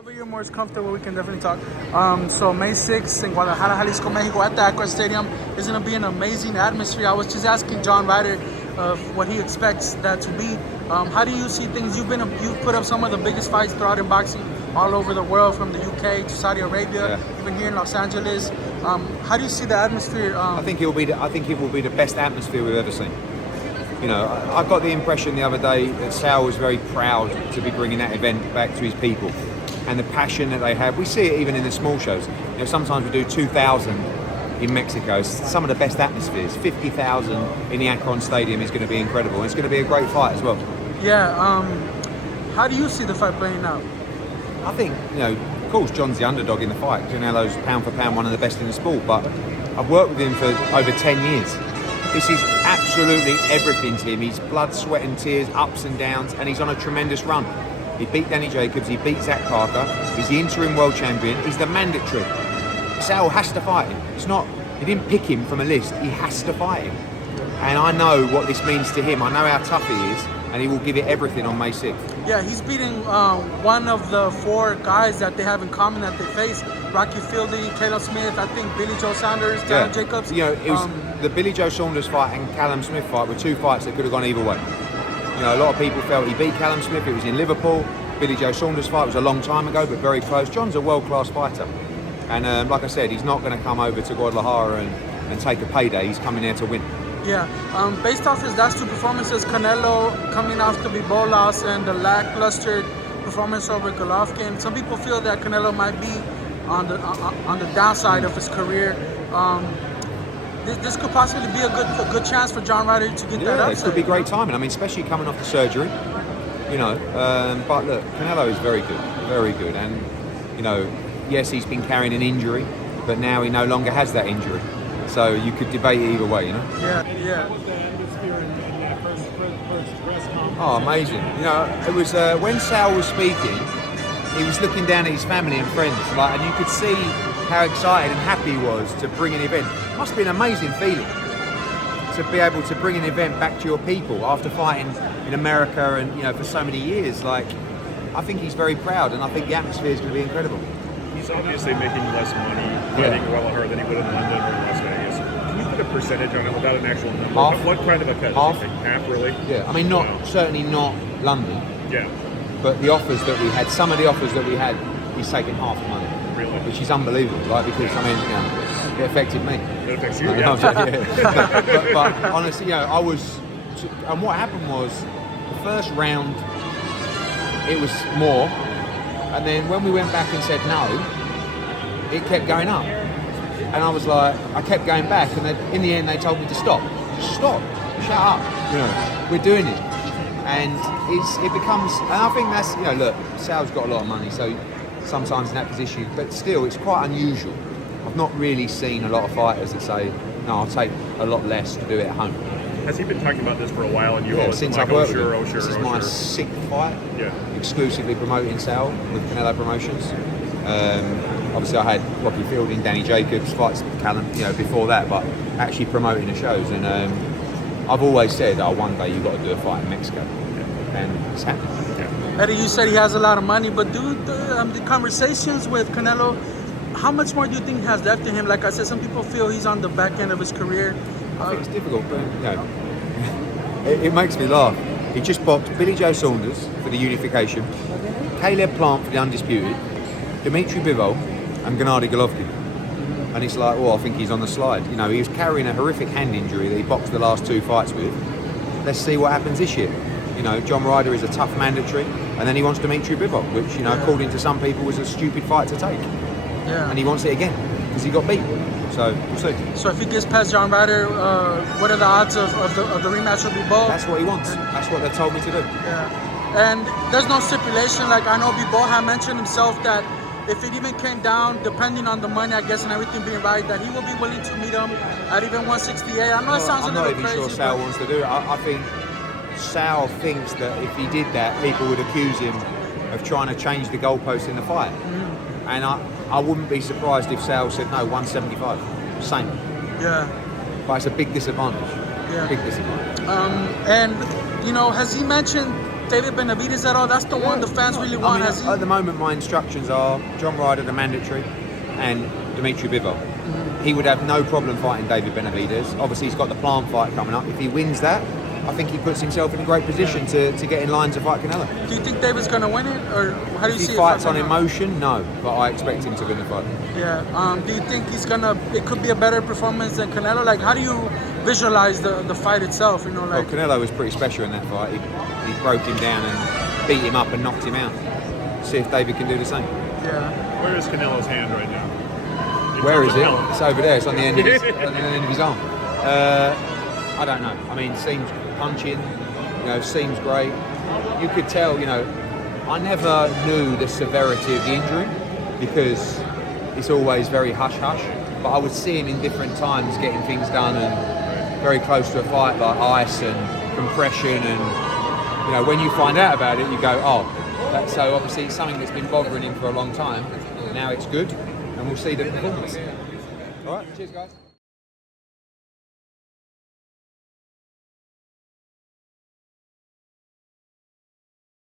Wherever you're most comfortable, we can definitely talk. So May 6th in Guadalajara, Jalisco, Mexico, at the Aqua Stadium is going to be an amazing atmosphere. I was just asking John Ryder of what he expects that to be. How do you see things? You've put up some of the biggest fights throughout in boxing all over the world, from the UK to Saudi Arabia, even here in Los Angeles. How do you see the atmosphere? I think it will be the best atmosphere we've ever seen. You know, I got the impression the other day that Sal was very proud to be bringing that event back to his people, and the passion that they have. We see it even in the small shows. You know, sometimes we do 2,000 in Mexico. Some of the best atmospheres. 50,000 in the Akron Stadium is going to be incredible. And it's going to be a great fight as well. Yeah. How do you see the fight playing out? I think, you know, of course, John's the underdog in the fight. Canelo's pound for pound one of the best in the sport, but I've worked with him for over 10 years. This is absolutely everything to him. He's blood, sweat and tears, ups and downs, and he's on a tremendous run. He beat Danny Jacobs, he beat Zach Parker, he's the interim world champion, he's the mandatory. Sal has to fight him. It's not, he didn't pick him from a list, he has to fight him. And I know what this means to him. I know how tough he is, and he will give it everything on May 6th. Yeah, he's beating one of the 4 guys that they have in common that they face. Rocky Fielding, Caleb Smith, I think Billy Joe Saunders, Danny Jacobs. You know, it was the Billy Joe Saunders fight and Callum Smith fight were 2 fights that could have gone either way. You know, a lot of people felt he beat Callum Smith, it was in Liverpool. Billy Joe Saunders fight was a long time ago, but very close. John's a world-class fighter. And like I said, he's not going to come over to Guadalajara and take a payday. He's coming there to win. Yeah, based off his last 2 performances, Canelo coming off the Bebo loss and the lackluster performance over Golovkin, some people feel that Canelo might be on the downside of his career. This could possibly be a good chance for John Ryder to get that upset. It could be great timing. I mean, especially coming off the surgery, you know. But look, Canelo is very good, and you know, yes, he's been carrying an injury, but now he no longer has that injury. So you could debate it either way, you know. Yeah. What was the atmosphere in that first press conference? Oh, amazing! You know, it was when Sal was speaking, he was looking down at his family and friends, like, and you could see how excited and happy he was to bring an event. It must be an amazing feeling to be able to bring an event back to your people after fighting in America and, you know, for so many years. Like, I think he's very proud, and I think the atmosphere is going to be incredible. He's obviously making less money fighting Guadalajara than he would in London or Las Vegas. Can you put a percentage on it without an actual number? Half. What kind of a cut? Half. Half, really? Yeah, I mean, certainly not London. Yeah. But the offers that we had, some of the offers that we had, he's taken half the money. Really? Which is unbelievable, right? Because, I mean, you know, it affected me. It affects you, But honestly, you know, and what happened was, the first round, it was more, and then when we went back and said no, it kept going up. And I was like, I kept going back, and in the end they told me to stop. Just stop, shut up, you know, we're doing it. And it becomes, and I think that's, you know, look, Sal's got a lot of money, so sometimes in that position, but still, it's quite unusual. I've not really seen a lot of fighters that say, no, I'll take a lot less to do it at home. Has he been talking about this for a while, and you always since like, I've worked sure, with him. This is my 6th fight, exclusively promoting Sal with Canelo Promotions. Obviously, I had Rocky Fielding, Danny Jacobs, fights with Callum, you know, before that, but actually promoting the shows. And I've always said, one day you've got to do a fight in Mexico. And it's happening. Eddie, you said he has a lot of money, but the conversations with Canelo, how much more do you think he has left in him? Like I said, some people feel he's on the back end of his career. I think it's difficult, but you know, it makes me laugh. He just boxed Billy Joe Saunders for the unification, Caleb Plant for the undisputed, Dimitri Bivol, and Gennady Golovkin. And it's like, well, I think he's on the slide. You know, he was carrying a horrific hand injury that he boxed the last 2 fights with. Let's see what happens this year. You know, John Ryder is a tough mandatory, and then he wants Dimitri Bivol, which, you know, according to some people, was a stupid fight to take. Yeah. And he wants it again because he got beat. So we'll see. So if he gets past John Ryder, what are the odds of the rematch will be Bebo? That's what he wants. That's what they told me to do. Yeah. And there's no stipulation. Like, I know Bebo had mentioned himself that if it even came down, depending on the money, I guess, and everything being right, that he will be willing to meet him at even 168. I know it sounds a little crazy. I'm not even sure Sal wants to do it. I think Sal thinks that if he did that, people would accuse him of trying to change the goalpost in the fight. Mm-hmm. And I wouldn't be surprised if Sal said no, 175. Same. Yeah. But it's a big disadvantage. Yeah. Big disadvantage. And, you know, has he mentioned David Benavidez at all? That's the one the fans really want. I mean, at the moment, my instructions are John Ryder, the mandatory, and Dimitri Bivol. He would have no problem fighting David Benavidez. Obviously, he's got the plant fight coming up. If he wins that, I think he puts himself in a great position to get in line to fight Canelo. Do you think David's going to win it? Or how do you If see he it? fights on emotion, no. But I expect him to win the fight. Yeah. Do you think it could be a better performance than Canelo? Like, how do you visualize the fight itself? You know, like. Well, Canelo was pretty special in that fight. He broke him down and beat him up and knocked him out. See if David can do the same. Yeah. Where is Canelo's hand right now? Where is it? It's over there. It's on the end of his, arm. I don't know. I mean, seems punching. Seems great. You could tell. I never knew the severity of the injury because it's always very hush hush. But I would see him in different times getting things done and very close to a fight, like ice and compression. And when you find out about it, you go, oh. So obviously it's something that's been bothering him for a long time. Now it's good, and we'll see the performance. All right, cheers guys.